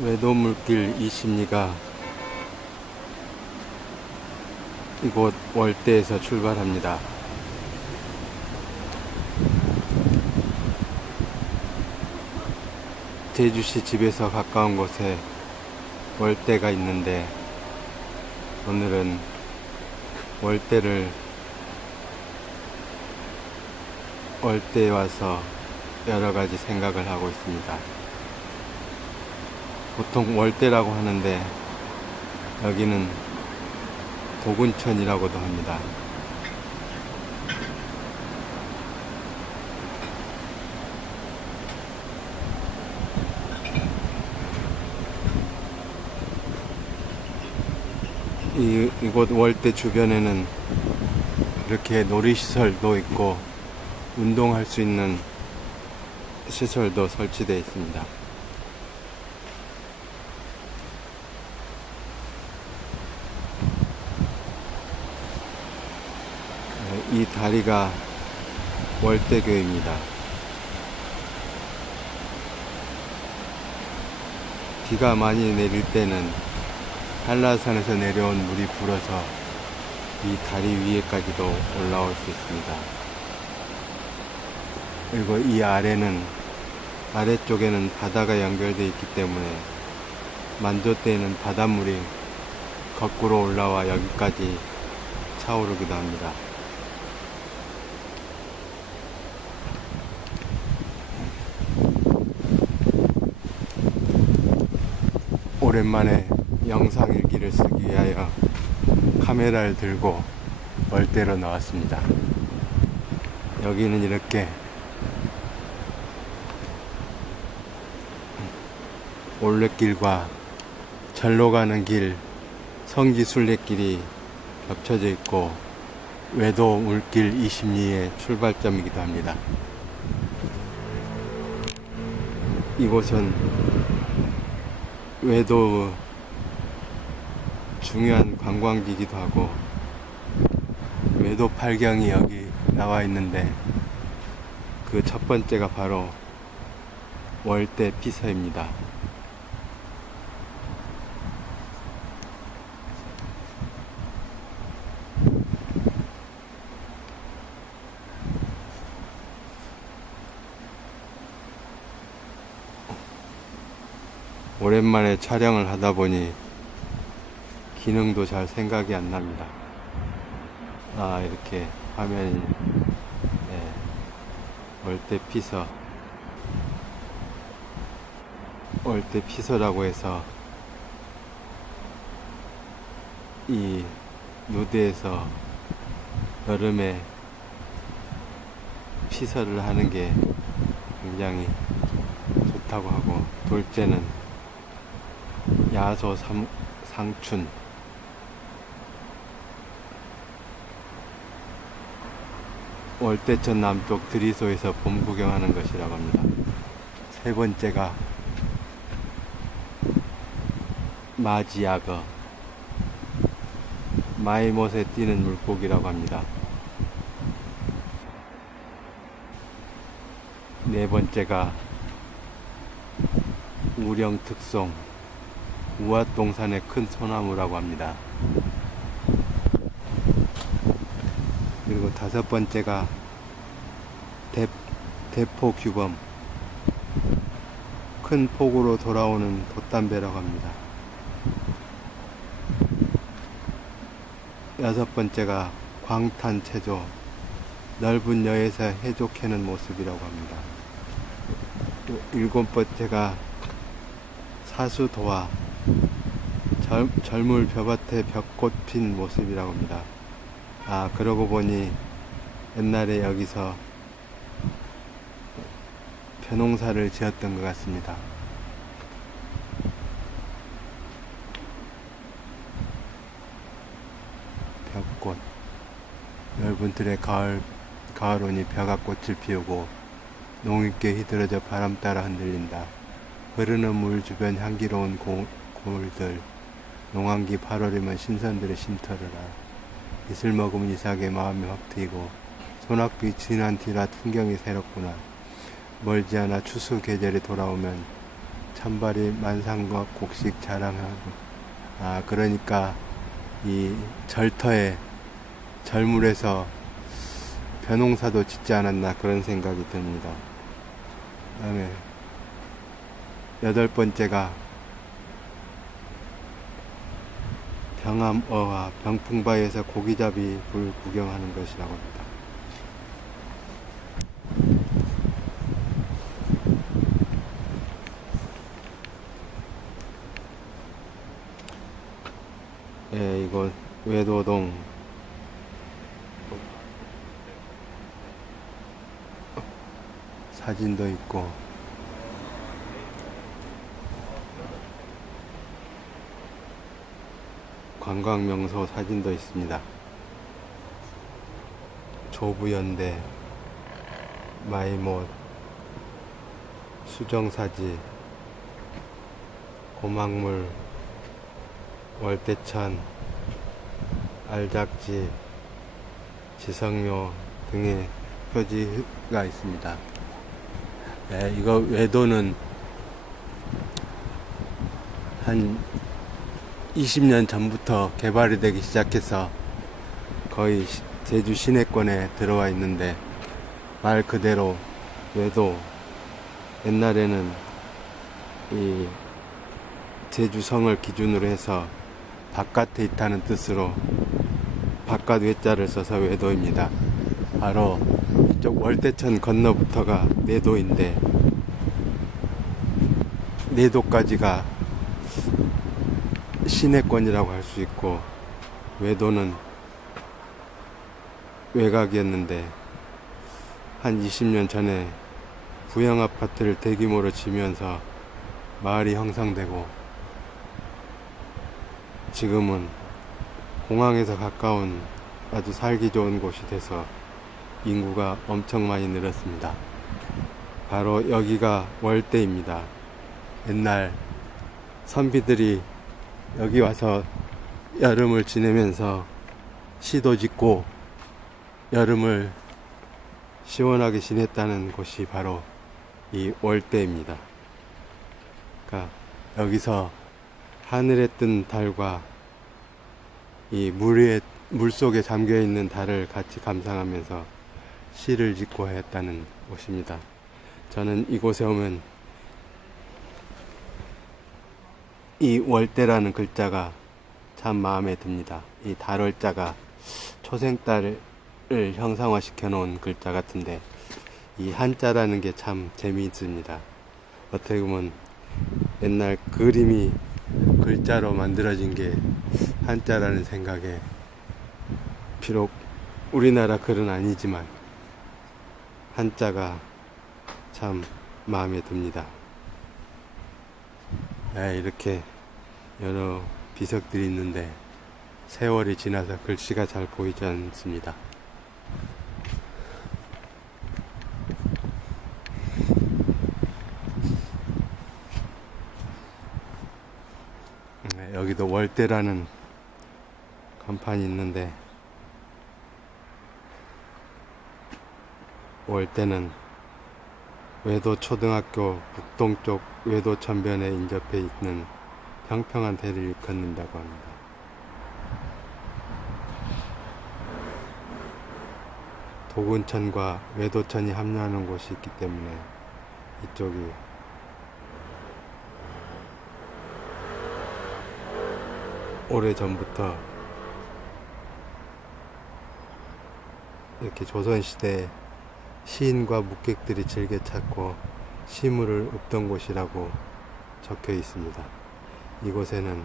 외도물길 20리가 이곳 월대에서 출발합니다. 제주시 집에서 가까운 곳에 월대가 있는데 오늘은 월대에 와서 여러가지 생각을 하고 있습니다. 보통 월대라고 하는데 여기는 도군천이라고도 합니다. 이곳 월대 주변에는 이렇게 놀이시설도 있고 운동할 수 있는 시설도 설치되어 있습니다. 이 다리가 월대교입니다. 비가 많이 내릴 때는 한라산에서 내려온 물이 불어서 이 다리 위에까지도 올라올 수 있습니다. 그리고 이 아래쪽에는 바다가 연결되어 있기 때문에 만조 때에는 바닷물이 거꾸로 올라와 여기까지 차오르기도 합니다. 오랜만에 영상일기를 쓰기 위하여 카메라를 들고 월대로 나왔습니다. 여기는 이렇게 올레길과 절로 가는 길, 성지순례길이 겹쳐져 있고 외도 물길 20리의 출발점이기도 합니다. 이곳은 외도 중요한 관광지이기도 하고 외도 팔경이 여기 나와 있는데 그 첫 번째가 바로 월대 피서입니다. 오랜만에 촬영을 하다 보니 기능도 잘 생각이 안 납니다. 이렇게 화면이 월대 피서라고 해서 이 누드에서 여름에 피서를 하는 게 굉장히 좋다고 하고, 둘째는 야소 상춘, 월대천 남쪽 드리소에서 봄 구경하는 것이라고 합니다. 세 번째가 마지야거, 마이못에 뛰는 물고기라고 합니다. 네 번째가 우령특송, 우앗동산의 큰 소나무라고 합니다. 그리고 다섯 번째가 대포규범, 큰 폭으로 돌아오는 돛담배라고 합니다. 여섯 번째가 광탄체조, 넓은 여에서 해조 캐는 모습이라고 합니다. 일곱 번째가 사수도화, 젊을 벼밭에 벽꽃 핀 모습이라고 합니다. 그러고 보니 옛날에 여기서 벼농사를 지었던 것 같습니다. 벽꽃, 넓은 틀에 가을 오니 벼가 꽃을 피우고 농익게 휘두러져 바람 따라 흔들린다. 흐르는 물 주변 향기로운 고물들, 농한기 8월이면 신선들의 쉼터르라. 이슬 먹으면 이삭의 마음이 확 트이고 소낙비 지난 뒤라 풍경이 새롭구나. 멀지 않아 추수 계절이 돌아오면 찬발이 만상과 곡식 자랑하고. 그러니까 이 절터에 절물에서 벼농사도 짓지 않았나 그런 생각이 듭니다. 그다음에 8번째가 병암어와 병풍바위에서 고기잡이 불 구경하는 것이라고 합니다. 예, 이거 외도동 사진도 있고 관광명소 사진도 있습니다. 조부연대, 마이못, 수정사지, 고막물, 월대천, 알작지, 지성묘 등의 표지가 있습니다. 네, 이거 외도는 한 20년 전부터 개발이 되기 시작해서 거의 제주 시내권에 들어와 있는데, 말 그대로 외도, 옛날에는 이 제주성을 기준으로 해서 바깥에 있다는 뜻으로 바깥 외자를 써서 외도입니다. 바로 이쪽 월대천 건너부터가 내도인데, 내도까지가 시내권이라고 할 수 있고, 외도는 외곽이었는데 한 20년 전에 부영 아파트를 대규모로 지면서 마을이 형성되고, 지금은 공항에서 가까운 아주 살기 좋은 곳이 돼서 인구가 엄청 많이 늘었습니다. 바로 여기가 월대입니다. 옛날 선비들이 여기 와서 여름을 지내면서 시도 짓고 여름을 시원하게 지냈다는 곳이 바로 이 월대입니다. 그러니까 여기서 하늘에 뜬 달과 이 물속에 잠겨있는 달을 같이 감상하면서 시를 짓고 했다는 곳입니다. 저는 이곳에 오면 이 월대라는 글자가 참 마음에 듭니다. 이 달월자가 초생달을 형상화시켜 놓은 글자 같은데, 이 한자라는 게 참 재미있습니다. 어떻게 보면 옛날 그림이 글자로 만들어진 게 한자라는 생각에, 비록 우리나라 글은 아니지만 한자가 참 마음에 듭니다. 이렇게 여러 비석들이 있는데 세월이 지나서 글씨가 잘 보이지 않습니다. 여기도 월대라는 간판이 있는데, 월대는 외도초등학교 북동쪽 외도천변에 인접해 있는 평평한 대를 일컫는다고 합니다. 도군천과 외도천이 합류하는 곳이 있기 때문에 이쪽이 오래전부터 이렇게 조선시대에 시인과 묵객들이 즐겨 찾고 시물을 읊던 곳이라고 적혀 있습니다. 이곳에는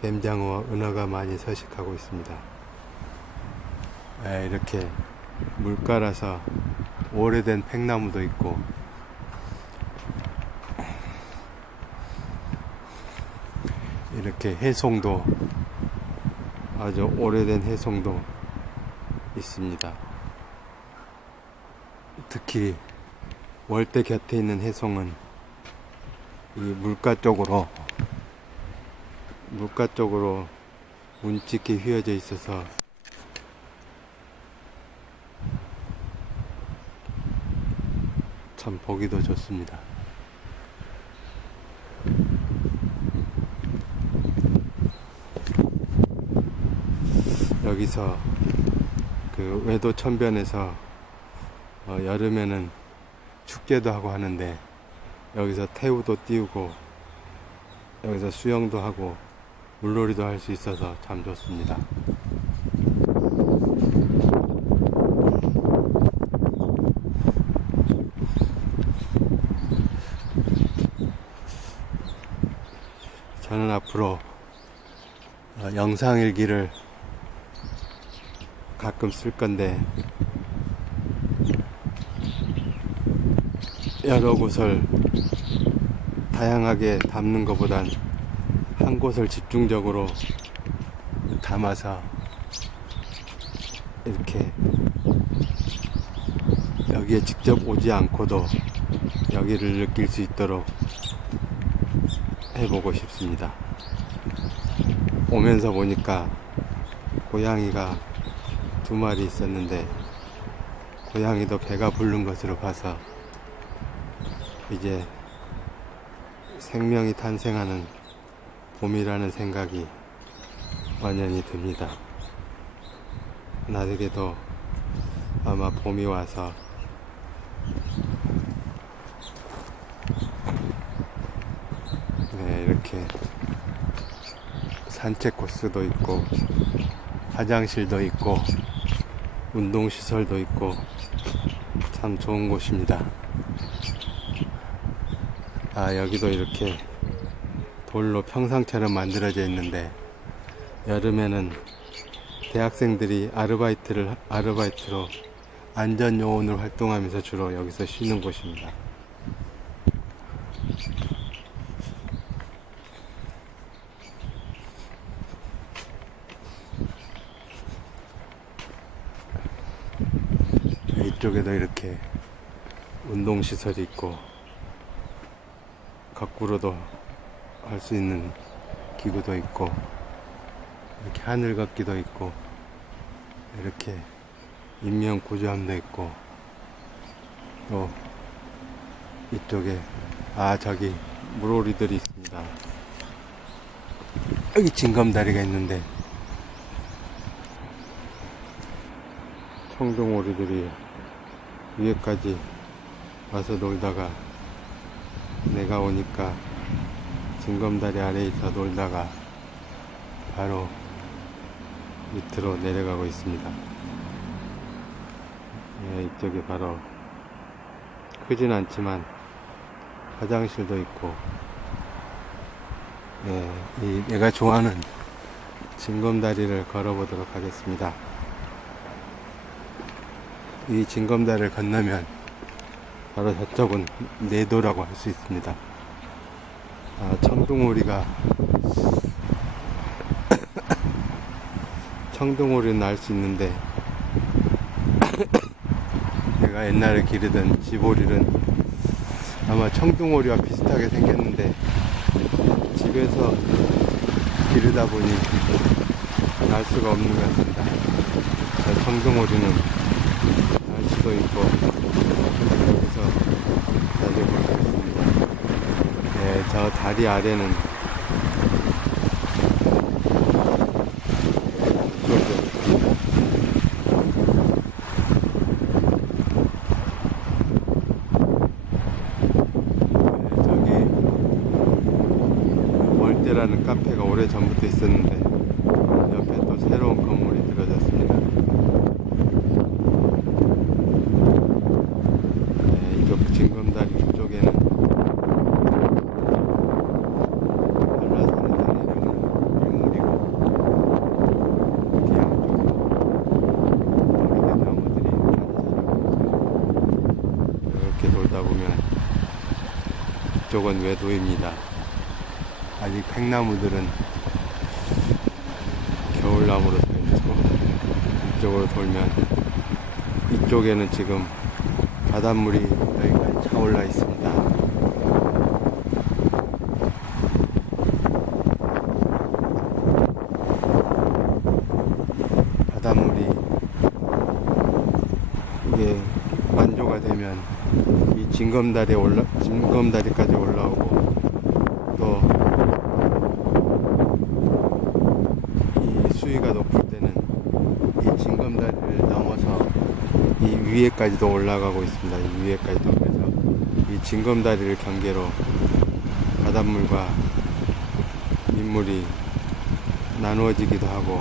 뱀장어와 은어가 많이 서식하고 있습니다. 이렇게 물가라서 오래된 팽나무도 있고, 이렇게 해송도, 아주 오래된 해송도 있습니다. 특히 월대 곁에 있는 해송은 이 물가 쪽으로 운치게 휘어져 있어서 참 보기도 좋습니다. 여기서 그 외도 천변에서 여름에는 축제도 하고 하는데 여기서 태우도 띄우고 여기서 수영도 하고 물놀이도 할 수 있어서 참 좋습니다. 저는 앞으로 영상일기를 가끔 쓸 건데 여러 곳을 다양하게 담는 것보단 한 곳을 집중적으로 담아서 이렇게 여기에 직접 오지 않고도 여기를 느낄 수 있도록 해보고 싶습니다. 오면서 보니까 고양이가 2마리 있었는데 고양이도 배가 부른 것으로 봐서 이제 생명이 탄생하는 봄이라는 생각이 완연히 듭니다. 나에게도 아마 봄이 와서 이렇게 산책 코스도 있고 화장실도 있고 운동시설도 있고 참 좋은 곳입니다. 여기도 이렇게 돌로 평상처럼 만들어져 있는데 여름에는 대학생들이 아르바이트로 안전요원으로 활동하면서 주로 여기서 쉬는 곳입니다. 이쪽에도 이렇게 운동시설이 있고 거꾸로도 할 수 있는 기구도 있고 이렇게 하늘 걷기도 있고 이렇게 인명 구조함도 있고 또 이쪽에 저기 물오리들이 있습니다. 여기 징검다리가 있는데 청둥오리들이 위에까지 와서 놀다가 내가 오니까 징검다리 아래에서 놀다가 바로 밑으로 내려가고 있습니다. 이쪽에 바로 크진 않지만 화장실도 있고 내가 좋아하는 징검다리를 걸어보도록 하겠습니다. 이 징검다리를 건너면 바로 저쪽은 내도라고 할 수 있습니다. 청둥오리는 알 수 있는데 내가 옛날에 기르던 집오리는 아마 청둥오리와 비슷하게 생겼는데 집에서 기르다 보니 알 수가 없는 것 같습니다. 청둥오리는 알 수도 있고 여기서 자주 볼 수 있습니다. 저 다리 아래는 라는 카페가 오래 전부터 있었는데 옆에 또 새로운 건물이 들어졌습니다. 이쪽 징검다리 쪽에는 한라산에서 내려오는 인물이고 이렇게 양쪽으로 오래된 나무들이 많이 자라고 이렇게 돌다 보면 이쪽은 외도입니다. 아직 팽나무들은 겨울나무로 서있고 이쪽으로 돌면 이쪽에는 지금 바닷물이 여기까지 차올라 있습니다. 바닷물이 이게 만조가 되면 이 징검다리까지 올라오고 또 수위가 높을 때는 위에까지도 올라가고 있습니다. 이 위에까지도. 그래서 이 징검다리를 경계로 바닷물과 민물이 나누어지기도 하고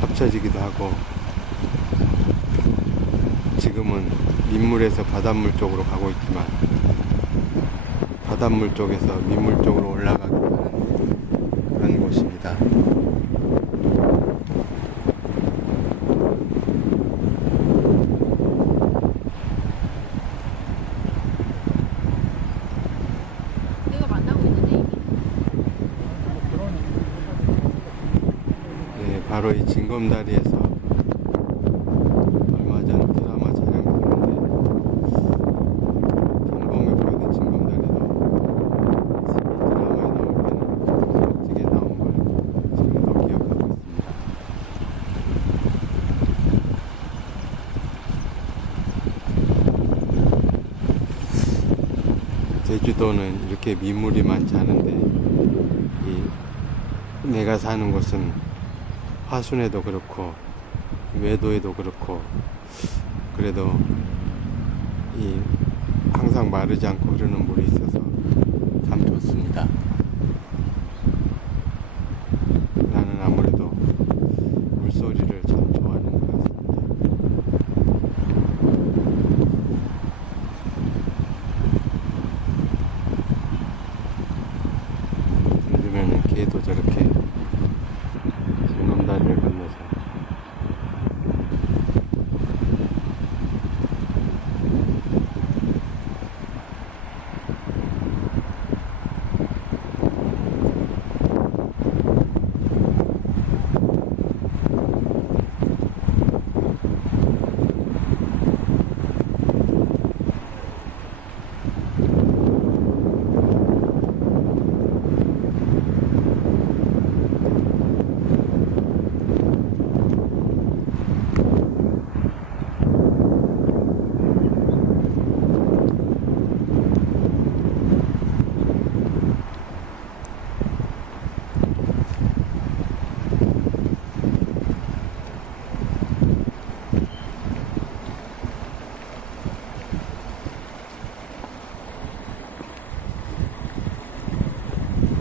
합쳐지기도 하고, 지금은 민물에서 바닷물 쪽으로 가고 있지만 바닷물 쪽에서 민물 쪽으로 올라가기도 하는 그런 곳입니다. 내가 만나고 있는데 이미. 네, 바로 이 징검다리에서 얼마 전 드라마 촬영했는데 경범에 보이던 징검다리도 드라마에 나올 때는 멋지게 나온 걸 지금도 기억하고 있습니다. 제주도는 이렇게 민물이 많지 않은데 내가 사는 곳은 화순에도 그렇고 외도에도 그렇고, 그래도 항상 마르지 않고 흐르는 물이 있어서 참 좋습니다. 나는 아무래도 물소리를 참 좋아하는 것 같습니다. 요즘에는 개도 저렇게 징검다리를 건너서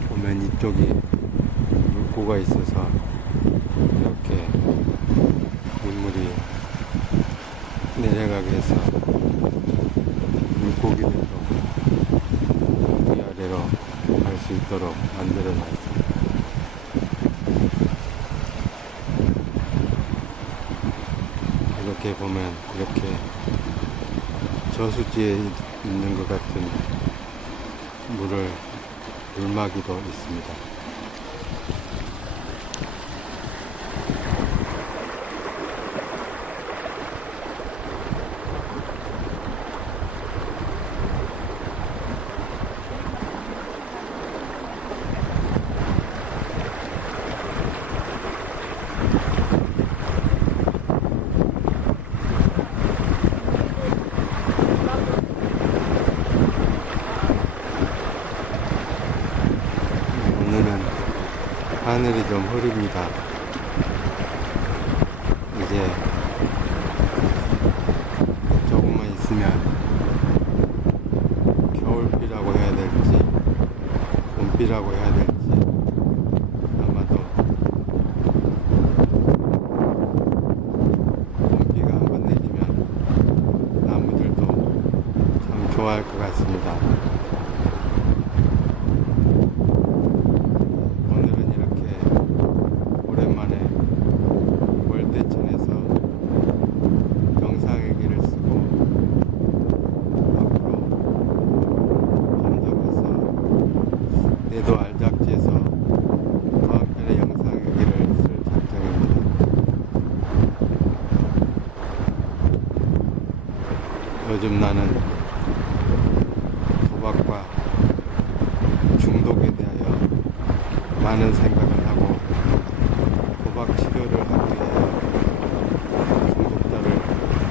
보면 이쪽이 물고가 있어서 이렇게 민물이 내려가게 해서 물고기들도 위아래로 갈 수 있도록 만들어 놨습니다. 이렇게 보면 이렇게 저수지에 있는 것 같은 물막이도 있습니다. 오늘은 하늘이 좀 흐립니다. 이제 조금만 있으면 겨울비라고 해야 될지 봄비라고 해야 될지, 아마도 봄비가 한번 내리면 나무들도 참 좋아할 것 같습니다. 오늘은 이렇게 오랜만에 월대천에서 영상일기를 쓰고 앞으로 좀 더 가서 내도 알작지에서 다음 편의 영상일기를 쓸 작정입니다. 요즘 나는 도박과 중독에 대하여 많은 생각을 하고 도박 치료를 하고